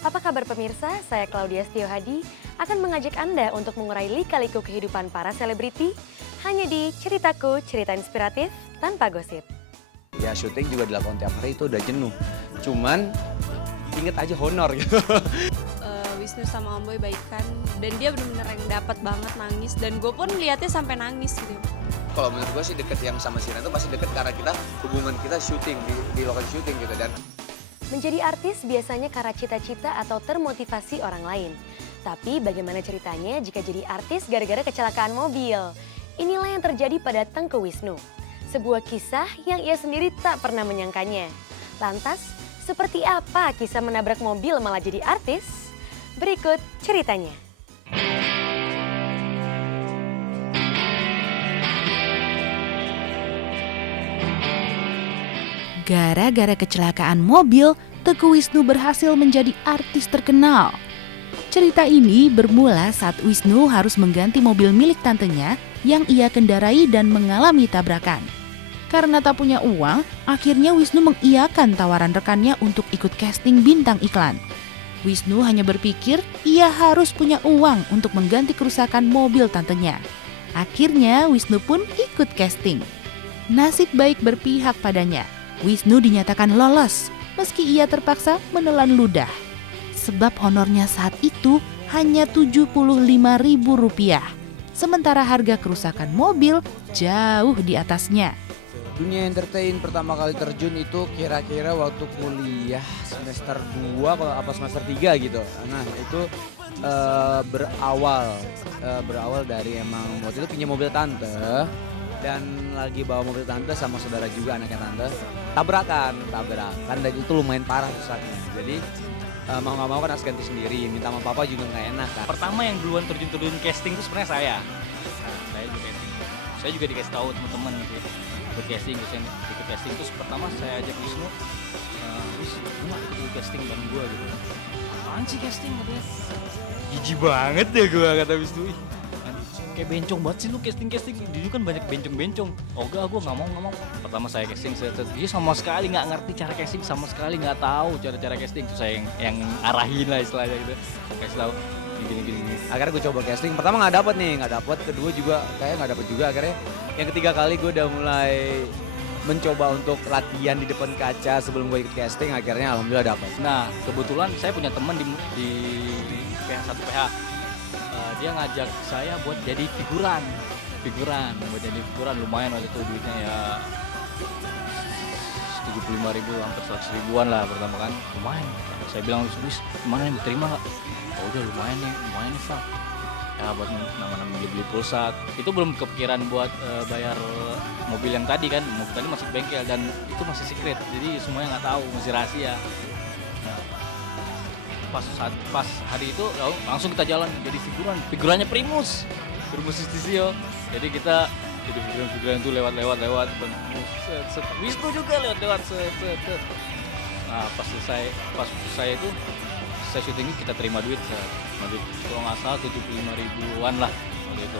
Apa kabar pemirsa? Saya Claudia Setiohadi akan mengajak Anda untuk mengurai lika-liku kehidupan para selebriti hanya di Ceritaku, cerita inspiratif tanpa gosip. Ya syuting juga dilakukan tiap hari itu udah jenuh. Cuman inget aja honor gitu. Wisnu sama Om Boy baikan dan dia benar-benar yang dapat banget nangis dan gue pun lihatnya sampai nangis gitu. Kalau menurut gue sih deket yang sama Sinan itu pasti deket karena kita hubungan kita syuting di lokasi syuting gitu dan Menjadi artis biasanya karena cita-cita atau termotivasi orang lain. Tapi bagaimana ceritanya jika jadi artis gara-gara kecelakaan mobil? Inilah yang terjadi pada Tengku Wisnu. Sebuah kisah yang ia sendiri tak pernah menyangkanya. Lantas, seperti apa kisah menabrak mobil malah jadi artis? Berikut ceritanya. Gara-gara kecelakaan mobil, Tengku Wisnu berhasil menjadi artis terkenal. Cerita ini bermula saat Wisnu harus mengganti mobil milik tantenya yang ia kendarai dan mengalami tabrakan. Karena tak punya uang, akhirnya Wisnu mengiyakan tawaran rekannya untuk ikut casting bintang iklan. Wisnu hanya berpikir ia harus punya uang untuk mengganti kerusakan mobil tantenya. Akhirnya Wisnu pun ikut casting. Nasib baik berpihak padanya. Wisnu dinyatakan lolos meski ia terpaksa menelan ludah. Sebab honornya saat itu hanya Rp75.000. Sementara harga kerusakan mobil jauh di atasnya. dunia entertain pertama kali terjun itu kira-kira waktu kuliah semester 2 apa semester 3 gitu. Nah itu berawal dari emang waktu itu punya mobil tante dan lagi bawa mobil tante sama saudara juga anaknya tante tabrakan dan itu lumayan parah rusaknya. Jadi mau nggak mau kan harus ganti sendiri, minta sama papa juga nggak enak kan. Pertama yang duluan terjun casting itu sebenarnya saya. Saya juga dikasih tahu teman-teman gitu ya. Ikut casting, ikut casting terus pertama saya ajak Wisnu, Wis, lu nggak ikut casting bareng gue gitu. Apaan sih casting katanya? Jijik banget ya gue kata Wisnu. Kayak bencong banget sih lu casting, dulu kan banyak bencong. Oh enggak, gue nggak mau. Pertama saya casting, dia sama sekali nggak ngerti cara casting, sama sekali nggak tahu cara casting. Terus saya yang arahin lah istilahnya gitu, kasih tahu gini. Akhirnya gue coba casting, pertama nggak dapet, kedua juga kayak nggak dapet juga. Akhirnya yang ketiga kali gue udah mulai mencoba untuk latihan di depan kaca sebelum gue ikut casting, akhirnya alhamdulillah dapet. Nah kebetulan saya punya teman di PH 1 PH. Dia ngajak saya buat jadi figuran lumayan waktu itu duitnya ya 75.000 hampir 100.000-an lah pertama kan, lumayan. Saya bilang Wis gimana nih, diterima nggak? Oh udah lumayan nih Pak ya buat nama-nama beli pulsa. Itu belum kepikiran buat bayar mobil yang tadi kan, mobil tadi masih di bengkel dan itu masih secret, jadi semuanya nggak tahu, masih rahasia. Pas hari itu langsung kita jalan jadi figurannya Primus Justisio. Jadi kita jadi figuran itu lewat Wisnu juga lewat. Nah pas selesai itu saya syuting kita terima duit kalau nggak salah 75.000-an lah waktu itu.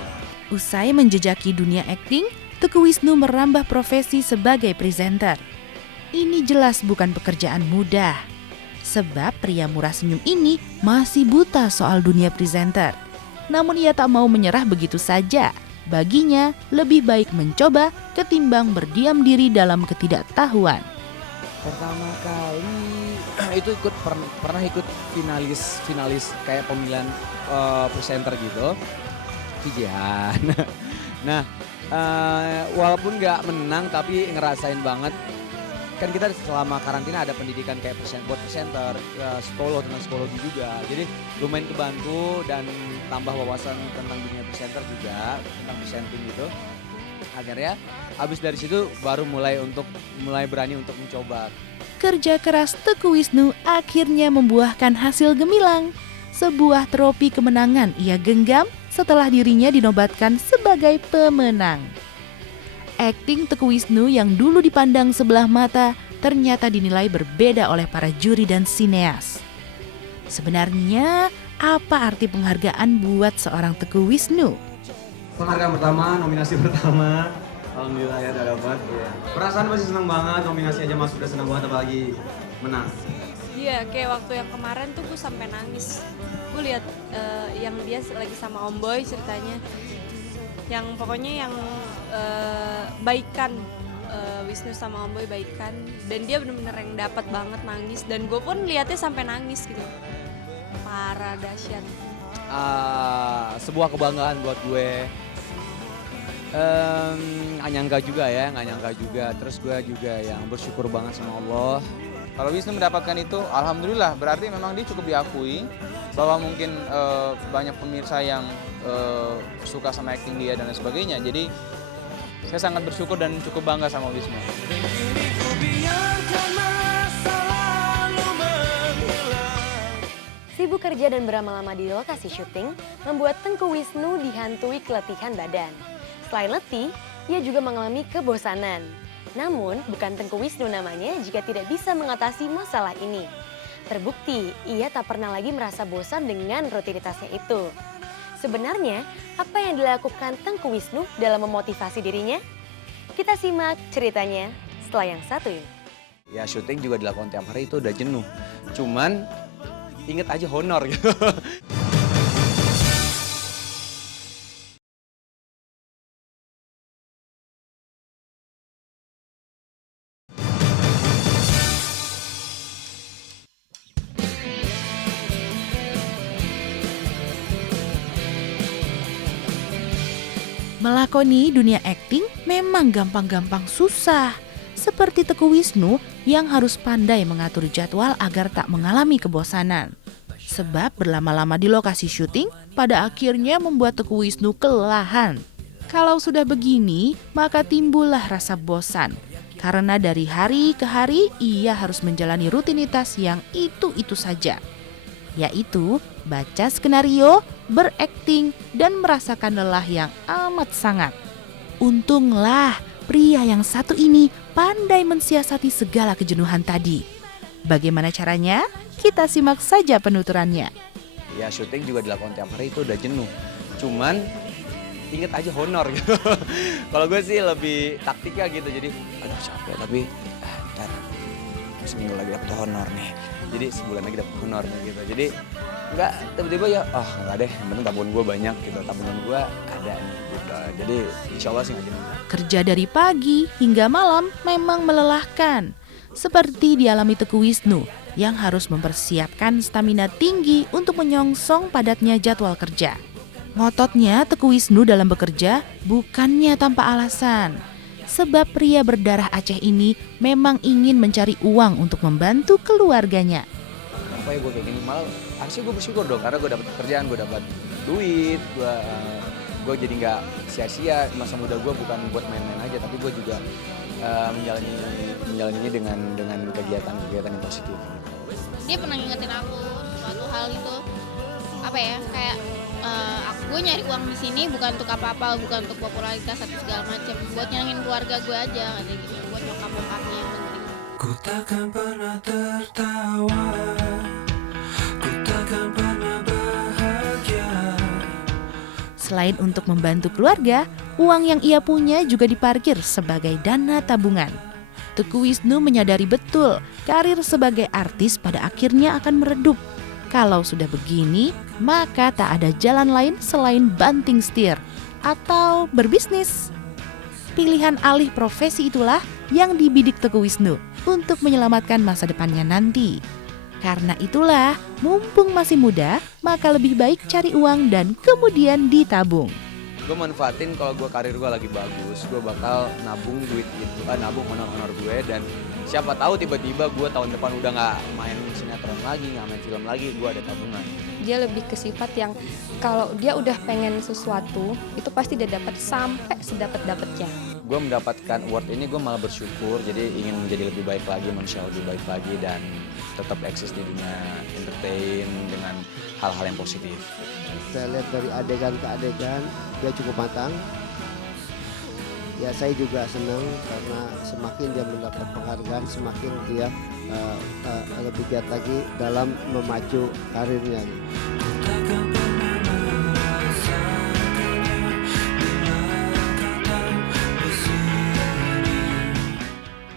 Usai menjejaki dunia akting, Tengku Wisnu merambah profesi sebagai presenter. Ini jelas bukan pekerjaan mudah. Sebab pria murah senyum ini masih buta soal dunia presenter. Namun ia tak mau menyerah begitu saja. Baginya lebih baik mencoba ketimbang berdiam diri dalam ketidaktahuan. Pertama kali itu pernah ikut finalis kayak pemilihan presenter gitu, Pijian. Nah walaupun nggak menang tapi ngerasain banget. Kan kita selama karantina ada pendidikan kayak buat presenter, tentang psikologi juga. Jadi lumayan kebantu dan tambah wawasan tentang dunia presenter juga, tentang presenting gitu. Akhirnya habis dari situ baru mulai berani untuk mencoba. Kerja keras Tengku Wisnu akhirnya membuahkan hasil gemilang. Sebuah trofi kemenangan ia genggam setelah dirinya dinobatkan sebagai pemenang. Akting Tengku Wisnu yang dulu dipandang sebelah mata ternyata dinilai berbeda oleh para juri dan sineas. Sebenarnya apa arti penghargaan buat seorang Tengku Wisnu? Penghargaan pertama, nominasi pertama, alhamdulillah ya udah dapat. Perasaan pasti senang banget, nominasi aja masuk udah senang banget apalagi menang. Iya, kayak waktu yang kemarin tuh gue sampai nangis. Gue lihat yang dia lagi sama Om Boy ceritanya. Yang pokoknya yang baikan, Wisnu sama Om Boy baikan. Dan dia bener-bener yang dapat banget nangis. Dan gue pun lihatnya sampai nangis gitu. Parah, dahsyat. Sebuah kebanggaan buat gue. Nggak nyangka juga. Terus gue juga yang bersyukur banget sama Allah. Kalau Wisnu mendapatkan itu, alhamdulillah berarti memang dia cukup diakui bahwa mungkin banyak pemirsa yang suka sama acting dia dan lain sebagainya. Jadi saya sangat bersyukur dan cukup bangga sama Wisnu. Sibuk kerja dan berlama-lama di lokasi syuting membuat Tengku Wisnu dihantui keletihan badan. Selain letih, ia juga mengalami kebosanan. Namun, bukan Tengku Wisnu namanya jika tidak bisa mengatasi masalah ini. Terbukti, ia tak pernah lagi merasa bosan dengan rutinitasnya itu. Sebenarnya, apa yang dilakukan Tengku Wisnu dalam memotivasi dirinya? Kita simak ceritanya setelah yang satu ini. Ya syuting juga dilakukan tiap hari itu udah jenuh. Cuman inget aja honor gitu. Melakoni dunia akting memang gampang-gampang susah. Seperti Tengku Wisnu yang harus pandai mengatur jadwal agar tak mengalami kebosanan. Sebab berlama-lama di lokasi syuting pada akhirnya membuat Tengku Wisnu kelelahan. Kalau sudah begini, maka timbullah rasa bosan. Karena dari hari ke hari ia harus menjalani rutinitas yang itu-itu saja. Yaitu baca skenario, berakting, dan merasakan lelah yang amat sangat. Untunglah pria yang satu ini pandai mensiasati segala kejenuhan tadi. Bagaimana caranya? Kita simak saja penuturannya. Ya syuting juga dilakukan tiap hari itu udah jenuh. Cuman inget aja honor gitu. Kalau gue sih lebih taktika gitu. Jadi aduh capek tapi ntar seminggu lagi dapet honor nih. Jadi sebulan lagi dapet honor nih gitu. Jadi enggak tiba-tiba ya enggak deh, yang penting tabungan gue banyak gitu. Tabungan gue ada nih gitu. Jadi insya Allah sih nggak jenuh. Kerja dari pagi hingga malam memang melelahkan. Seperti dialami Tengku Wisnu yang harus mempersiapkan stamina tinggi untuk menyongsong padatnya jadwal kerja. Ngototnya Tengku Wisnu dalam bekerja bukannya tanpa alasan. Sebab pria berdarah Aceh ini memang ingin mencari uang untuk membantu keluarganya. Kenapa ya gue kayak gini? Malah harusnya gue bersyukur dong karena gue dapat pekerjaan, gue dapat duit, gue jadi nggak sia-sia. Masa muda gue bukan buat main-main aja, tapi gue juga menjalaninya dengan kegiatan-kegiatan yang positif. Dia pernah ngingetin aku suatu hal itu, apa ya, kayak gue nyari uang di sini bukan untuk apa-apa, bukan untuk popularitas atau segala macam, buat nyenengin keluarga gue aja, katanya gitu, buat nyokap-nyokapnya yang penting. Ku takkan pernah tertawa, ku takkan pernah bahagia. Selain untuk membantu keluarga, uang yang ia punya juga diparkir sebagai dana tabungan. Tengku Wisnu menyadari betul karir sebagai artis pada akhirnya akan meredup. Kalau sudah begini, maka tak ada jalan lain selain banting setir atau berbisnis. Pilihan alih profesi itulah yang dibidik Tengku Wisnu untuk menyelamatkan masa depannya nanti. Karena itulah, mumpung masih muda, maka lebih baik cari uang dan kemudian ditabung. Gue manfaatin kalau gue karir gue lagi bagus, gue bakal nabung duit itu, nabung honor-honor gue, dan siapa tahu tiba-tiba gue tahun depan udah nggak main sinetron lagi, nggak main film lagi, gue ada tabungan. Dia lebih ke sifat yang kalau dia udah pengen sesuatu, itu pasti dia dapat sampai sedapat-dapatnya. Gue mendapatkan award ini, gue malah bersyukur, jadi ingin menjadi lebih baik lagi, manusia lebih baik lagi, dan tetap eksis di dunia entertain dengan hal-hal yang positif. Saya lihat dari adegan ke adegan, dia cukup matang. Ya saya juga senang karena semakin dia mendapat penghargaan, semakin dia lebih giat lagi dalam memacu karirnya.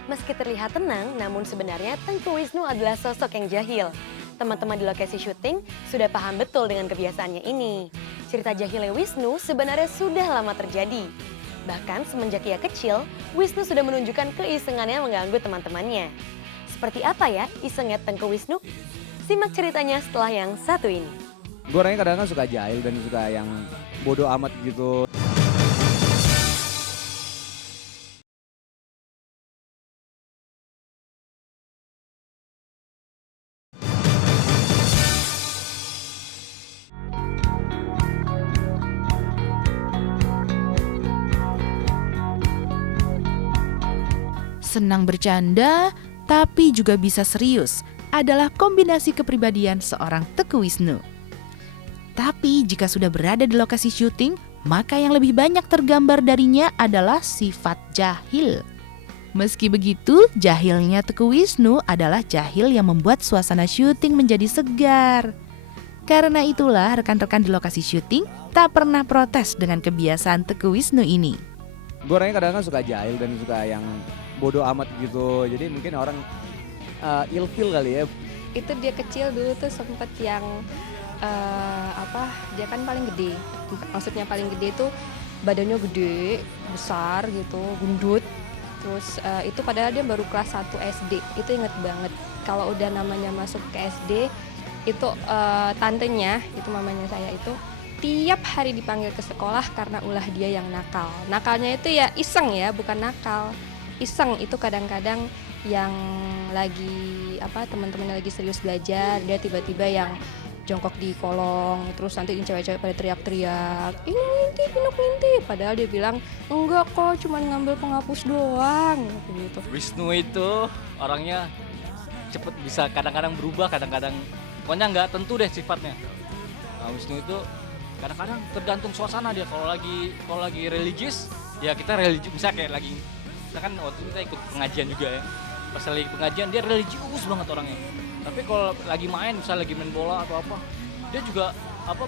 Meski meski terlihat tenang, namun sebenarnya Tengku Wisnu adalah sosok yang jahil. Teman-teman di lokasi syuting sudah paham betul dengan kebiasaannya ini. Cerita jahilnya Wisnu sebenarnya sudah lama terjadi. Bahkan semenjak ia kecil, Wisnu sudah menunjukkan keisengannya mengganggu teman-temannya. Seperti apa ya isengnya Tengku Wisnu? Simak ceritanya setelah yang satu ini. Gue orangnya kadang-kadang suka jahil dan suka yang bodoh amat gitu. Senang bercanda, tapi juga bisa serius adalah kombinasi kepribadian seorang Tengku Wisnu. Tapi jika sudah berada di lokasi syuting, maka yang lebih banyak tergambar darinya adalah sifat jahil. Meski begitu, jahilnya Tengku Wisnu adalah jahil yang membuat suasana syuting menjadi segar. Karena itulah rekan-rekan di lokasi syuting tak pernah protes dengan kebiasaan Tengku Wisnu ini. Gue orangnya kadang-kadang suka jahil dan suka yang bodoh amat gitu. Jadi mungkin orang ilfil kali ya. Itu dia kecil dulu tuh sempet yang dia kan paling gede. Maksudnya paling gede tuh badannya gede, besar gitu, gendut. Terus itu padahal dia baru kelas 1 SD. Itu inget banget. Kalau udah namanya masuk ke SD, itu tantenya, itu mamanya saya itu tiap hari dipanggil ke sekolah karena ulah dia yang nakal. Nakalnya itu ya iseng ya, bukan nakal. Iseng itu kadang-kadang yang lagi teman-temannya lagi serius belajar, dia tiba-tiba yang jongkok di kolong, terus nanti cewek-cewek pada teriak-teriak, ini ngintip, pinuk ngintip, padahal dia bilang enggak kok, cuma ngambil penghapus doang gitu. Wisnu itu orangnya cepet bisa kadang-kadang berubah, kadang-kadang pokoknya nggak tentu deh sifatnya. Nah, Wisnu itu kadang-kadang tergantung suasana dia. Kalau lagi religius ya kita religius, misalnya kayak lagi kita kan waktu kita ikut pengajian juga ya, pas lagi pengajian dia religius banget orangnya. Tapi kalau lagi main, misalnya lagi main bola atau apa, dia juga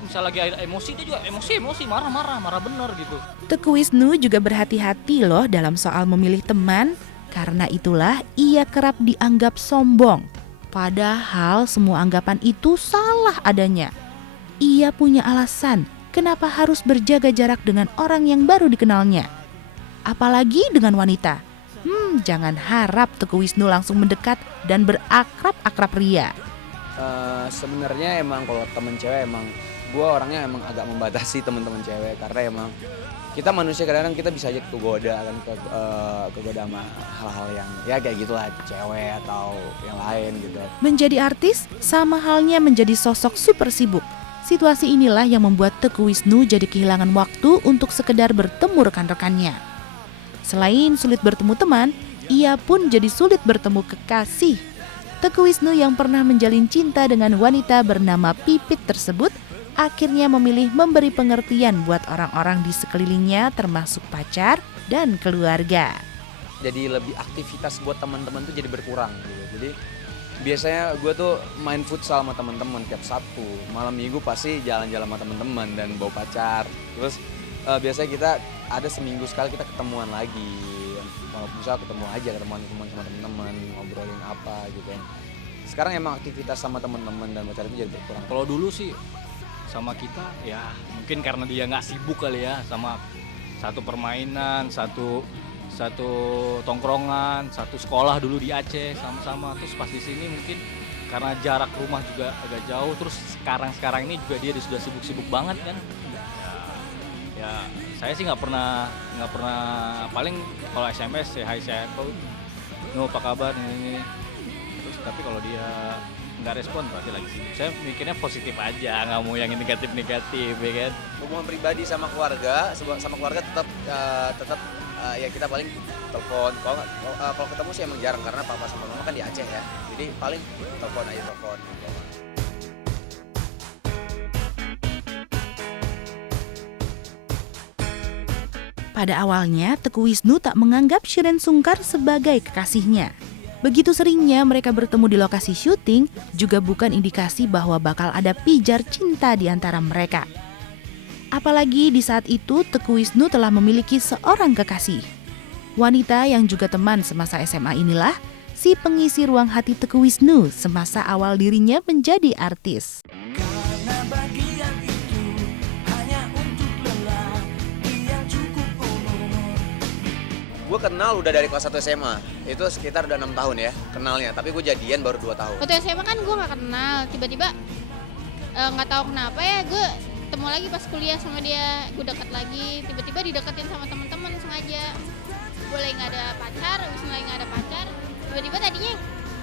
misalnya lagi ada emosi, dia juga emosi marah bener gitu. Tengku Wisnu juga berhati-hati loh dalam soal memilih teman, karena itulah ia kerap dianggap sombong. Padahal semua anggapan itu salah adanya. Ia punya alasan kenapa harus berjaga jarak dengan orang yang baru dikenalnya. Apalagi dengan wanita. Jangan harap Tengku Wisnu langsung mendekat dan berakrab-akrab ria. Sebenarnya emang kalau temen cewek emang gue orangnya emang agak membatasi teman-teman cewek, karena emang kita manusia kadang-kadang kita bisa aja kegoda kan, kegoda sama hal-hal yang ya kayak gitulah, cewek atau yang lain gitu. Menjadi artis sama halnya menjadi sosok super sibuk. Situasi inilah yang membuat Tengku Wisnu jadi kehilangan waktu untuk sekedar bertemu rekan-rekannya. Selain sulit bertemu teman, ia pun jadi sulit bertemu kekasih. Tengku Wisnu yang pernah menjalin cinta dengan wanita bernama Pipit tersebut akhirnya memilih memberi pengertian buat orang-orang di sekelilingnya termasuk pacar dan keluarga. Jadi lebih aktivitas buat teman-teman tuh jadi berkurang gitu. Jadi biasanya gue tuh main futsal sama teman-teman tiap Sabtu, malam Minggu pasti jalan-jalan sama teman-teman dan bawa pacar. Terus biasanya kita ada seminggu sekali kita ketemuan lagi, kalau bisa ketemuan sama teman-teman, ngobrolin apa gitu. Sekarang emang aktivitas sama teman-teman dan pacar itu jadi berkurang. Kalau dulu sih sama kita ya mungkin karena dia nggak sibuk kali ya, sama satu permainan, satu tongkrongan, satu sekolah dulu di Aceh sama-sama. Terus pas di sini mungkin karena jarak rumah juga agak jauh, terus sekarang ini juga dia sudah sibuk-sibuk banget kan. Ya saya sih nggak pernah paling kalau SMS ya hai saya apa kabar ini. Terus tapi kalau dia nggak respon berarti lagi sibuk. Saya mikirnya positif aja, nggak mau yang negatif ya kan. Hubungan pribadi sama keluarga tetap ya kita paling telepon. Kalau ketemu sih emang jarang karena papa sama mama kan di Aceh ya, jadi paling telepon. Pada awalnya, Tengku Wisnu tak menganggap Shireen Sungkar sebagai kekasihnya. Begitu seringnya mereka bertemu di lokasi syuting, juga bukan indikasi bahwa bakal ada pijar cinta di antara mereka. Apalagi di saat itu Tengku Wisnu telah memiliki seorang kekasih. Wanita yang juga teman semasa SMA inilah si pengisi ruang hati Teguh Wisnu semasa awal dirinya menjadi artis. Karena bagian itu hanya untuk lelaki yang cukup umur. Gue kenal udah dari kelas 1 SMA, itu sekitar udah 6 tahun ya kenalnya, tapi gue jadian baru 2 tahun. Waktu SMA kan gue nggak kenal, tiba-tiba nggak tahu kenapa ya gue ketemu lagi pas kuliah sama dia, gue dekat lagi, tiba-tiba dideketin sama teman-teman sengaja. Gue lagi nggak ada pacar, Wisnu lagi nggak ada pacar, tiba-tiba tadinya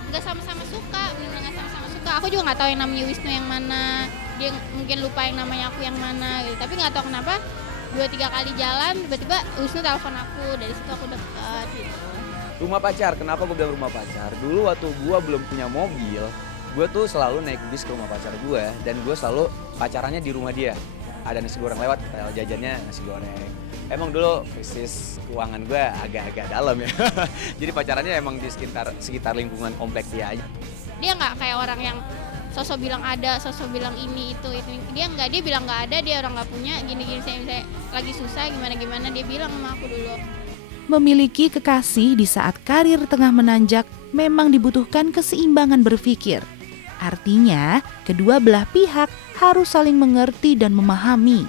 nggak sama-sama suka, bener-bener nggak sama-sama suka. Aku juga nggak tahu yang namanya Wisnu yang mana, dia mungkin lupa yang namanya aku yang mana gitu. Tapi nggak tahu kenapa 2-3 kali jalan tiba-tiba Wisnu telepon aku, dari situ aku dekat gitu. Rumah pacar, kenapa gue bilang rumah pacar? Dulu waktu gue belum punya mobil, gue tuh selalu naik bis ke rumah pacar gue, dan gue selalu pacarannya di rumah dia. Ada nasi goreng lewat, jajannya nasi goreng. Emang dulu krisis keuangan gue agak-agak dalam ya. Jadi pacarannya emang di sekitar lingkungan komplek dia aja. Dia nggak kayak orang yang sosok bilang ada, sosok bilang ini itu. Dia nggak, dia bilang nggak ada, dia orang nggak punya, gini-gini saya lagi susah gimana-gimana, dia bilang sama aku dulu. Memiliki kekasih di saat karir tengah menanjak memang dibutuhkan keseimbangan berpikir. Artinya, kedua belah pihak harus saling mengerti dan memahami.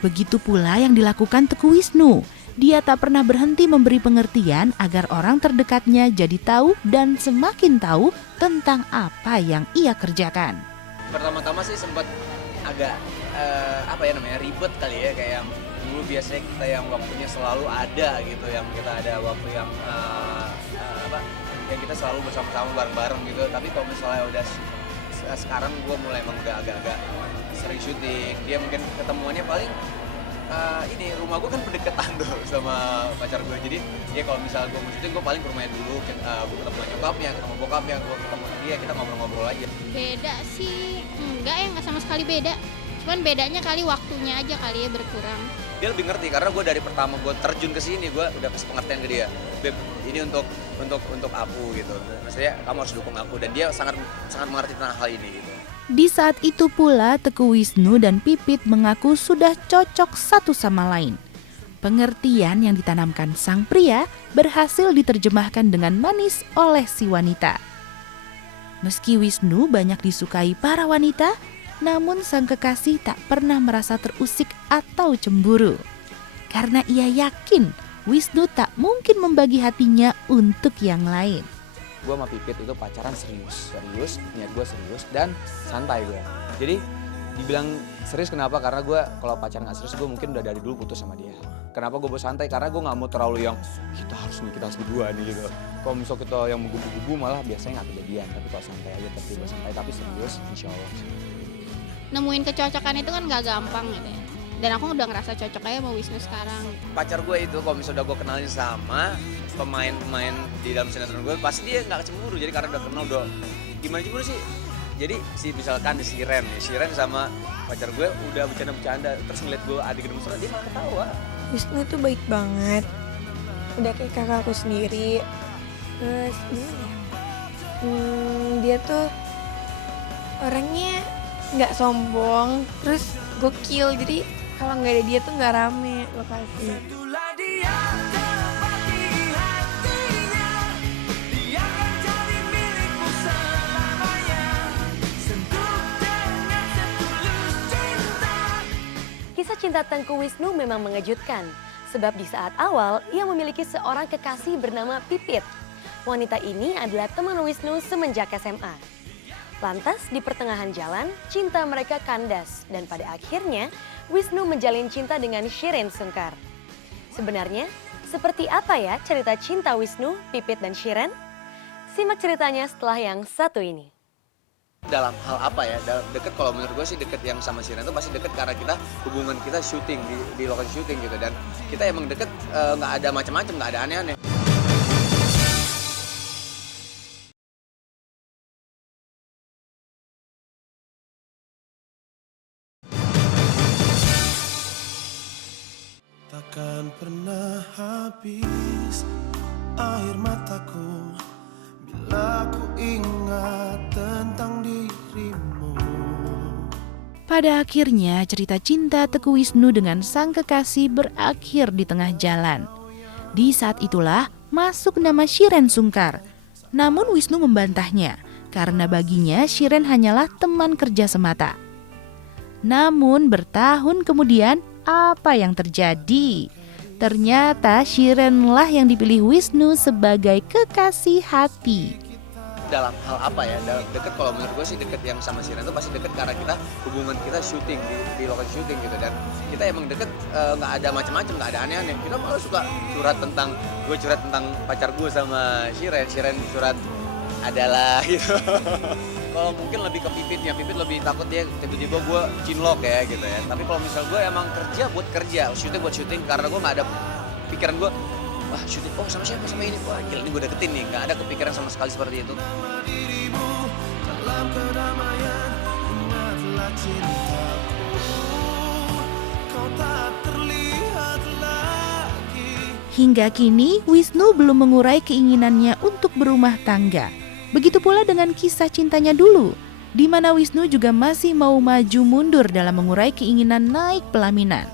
Begitu pula yang dilakukan Teguh Wisnu. Dia tak pernah berhenti memberi pengertian agar orang terdekatnya jadi tahu dan semakin tahu tentang apa yang ia kerjakan. Pertama-tama sih sempat agak ribet kali ya, kayak yang dulu biasanya kita yang waktunya selalu ada gitu, yang kita ada waktu yang yang kita selalu bersama-sama bareng-bareng gitu. Tapi kalau misalnya udah sekarang gue mulai emang udah agak-agak sering syuting, dia mungkin ketemuannya paling rumah gue kan berdekatan tuh sama pacar gue, jadi dia kalau misalnya gue mau syuting gue paling ke rumahnya dulu, gue ketemu nyokapnya, ketemu bokapnya, gue ketemu dia, kita ngobrol-ngobrol aja. Beda sih, enggak ya, nggak sama sekali beda. Cuman bedanya kali waktunya aja kali ya berkurang. Dia lebih ngerti karena gue dari pertama gue terjun ke sini gue udah kasih pengertian ke dia. Beb, ini untuk aku gitu. Maksudnya kamu harus dukung aku, dan dia sangat mengerti tentang hal ini gitu. Di saat itu pula Teguh Wisnu dan Pipit mengaku sudah cocok satu sama lain. Pengertian yang ditanamkan sang pria berhasil diterjemahkan dengan manis oleh si wanita. Meski Wisnu banyak disukai para wanita, namun sang kekasih tak pernah merasa terusik atau cemburu. Karena ia yakin Wisnu tak mungkin membagi hatinya untuk yang lain. Gue sama Pipit itu pacaran serius, niat gue serius dan santai gue. Jadi dibilang serius kenapa? Karena gue kalau pacaran gak serius gue mungkin udah dari dulu putus sama dia. Kenapa gue bawa santai? Karena gue gak mau terlalu yang kita harus berdua nih gitu. Kalau misal kita yang menggubu-gubu malah biasanya gak kejadian. Tapi kalau santai aja, tapi gue santai tapi serius, insya Allah. Nemuin kecocokan itu kan gak gampang gitu ya. Dan aku udah ngerasa cocok aja sama Wisnu sekarang. Pacar gue itu kalau misalnya udah gue kenalin sama pemain-pemain di dalam sinetron gue, pasti dia nggak cemburu. Jadi karena udah kenal, udah gimana cemburu sih? Jadi misalkan si Ren sama pacar gue udah bercanda-bercanda, terus ngeliat gue adegan mesra, dia malah ketawa. Wisnu tuh baik banget, udah kayak kakakku sendiri. Terus gimana ya? Dia tuh orangnya nggak sombong, terus gokil. Jadi kalau nggak ada dia tuh nggak rame lokasi. Kisah cinta Teguh Wisnu memang mengejutkan, sebab di saat awal ia memiliki seorang kekasih bernama Pipit. Wanita ini adalah teman Wisnu semenjak SMA. Lantas di pertengahan jalan, cinta mereka kandas dan pada akhirnya Wisnu menjalin cinta dengan Shireen Sungkar. Sebenarnya, seperti apa ya cerita cinta Wisnu, Pipit dan Shireen? Simak ceritanya setelah yang satu ini. Dalam hal apa ya, deket kalau menurut gue sih deket yang sama Shireen itu pasti deket karena kita hubungan kita syuting di lokasi syuting gitu, dan kita emang deket nggak ada macam-macam, nggak ada aneh-aneh. Takkan pernah habis air mataku bila ku ingat tentang dirimu. Pada akhirnya cerita cinta Teguh Wisnu dengan sang kekasih berakhir di tengah jalan. Di saat itulah masuk nama Shireen Sungkar. Namun Wisnu membantahnya karena baginya Shireen hanyalah teman kerja semata. Namun bertahun kemudian apa yang terjadi? Ternyata Shireen lah yang dipilih Wisnu sebagai kekasih hati. Dalam hal apa ya, dalam deket, kalau menurut gue sih deket yang sama Shireen itu pasti deket karena kita hubungan kita syuting di lokasi syuting gitu, dan kita emang deket, nggak ada macam-macam, nggak ada aneh-aneh. Kita malah suka curhat tentang, gue curhat tentang pacar gue sama Shireen curhat adalah gitu. Kalau mungkin lebih ke Pipitnya, Pipit lebih takut dia tiba-tiba gue cinlok ya gitu ya. Tapi kalau misal gue emang kerja buat kerja, syuting buat syuting, karena gue nggak ada pikiran gue, wah syuting, oh sama siapa, sama ini, wah gila ini gue deketin nih, nggak ada kepikiran sama sekali seperti itu. Hingga kini Wisnu belum mengurai keinginannya untuk berumah tangga. Begitu pula dengan kisah cintanya dulu, di mana Wisnu juga masih mau maju mundur dalam mengurai keinginan naik pelaminan.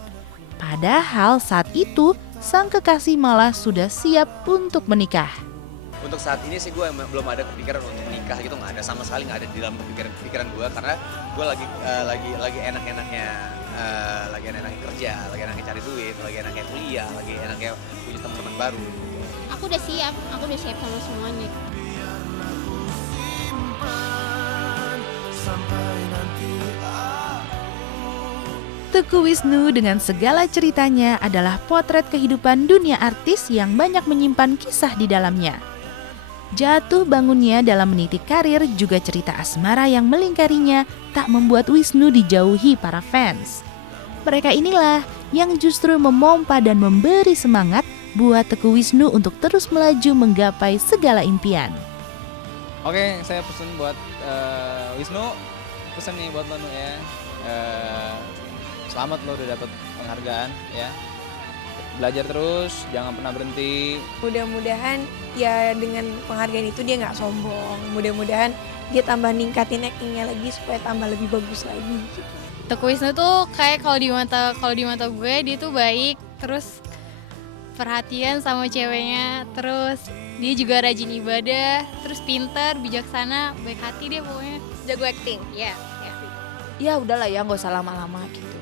Padahal saat itu sang kekasih malah sudah siap untuk menikah. Untuk saat ini sih gue belum ada kepikiran untuk nikah gitu, nggak ada sama sekali, nggak ada di dalam pikiran gue, karena gue lagi enak-enaknya kerja, lagi enaknya cari duit, lagi enaknya kuliah, lagi enaknya punya teman-teman baru. Aku udah siap sama semuanya. Teguh Wisnu dengan segala ceritanya adalah potret kehidupan dunia artis yang banyak menyimpan kisah di dalamnya. Jatuh bangunnya dalam meniti karir juga cerita asmara yang melingkarinya tak membuat Wisnu dijauhi para fans. Mereka inilah yang justru memompa dan memberi semangat buat Teguh Wisnu untuk terus melaju menggapai segala impian. Oke, saya pesen buat Wisnu, pesen nih buat lo ya. Selamat lo udah dapet penghargaan ya. Belajar terus, jangan pernah berhenti. Mudah-mudahan ya dengan penghargaan itu dia nggak sombong. Mudah-mudahan dia tambah ningkatin actingnya lagi supaya tambah lebih bagus lagi. Teguh Wisnu tuh kayak kalau di mata gue dia tuh baik, terus perhatian sama ceweknya, terus dia juga rajin ibadah, terus pintar, bijaksana, baik hati dia pokoknya. Jago acting. Ya. Ya udahlah ya, nggak usah lama-lama gitu.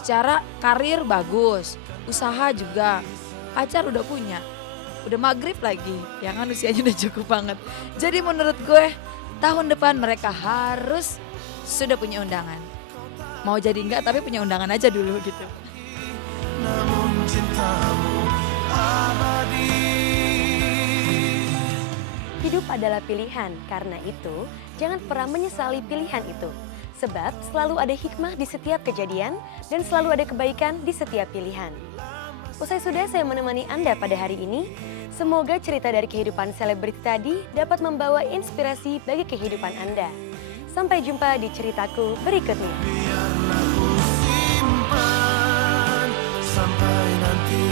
Secara karir bagus, usaha juga, pacar udah punya, udah maghrib lagi, ya kan usianya udah cukup banget. Jadi menurut gue tahun depan mereka harus sudah punya undangan. Mau jadi enggak tapi punya undangan aja dulu gitu. Namun cintamu abadi. Hidup adalah pilihan, karena itu jangan pernah menyesali pilihan itu. Sebab selalu ada hikmah di setiap kejadian dan selalu ada kebaikan di setiap pilihan. Usai sudah saya menemani Anda pada hari ini, semoga cerita dari kehidupan selebriti tadi dapat membawa inspirasi bagi kehidupan Anda. Sampai jumpa di ceritaku berikutnya. Biarlah ku simpan sampai nanti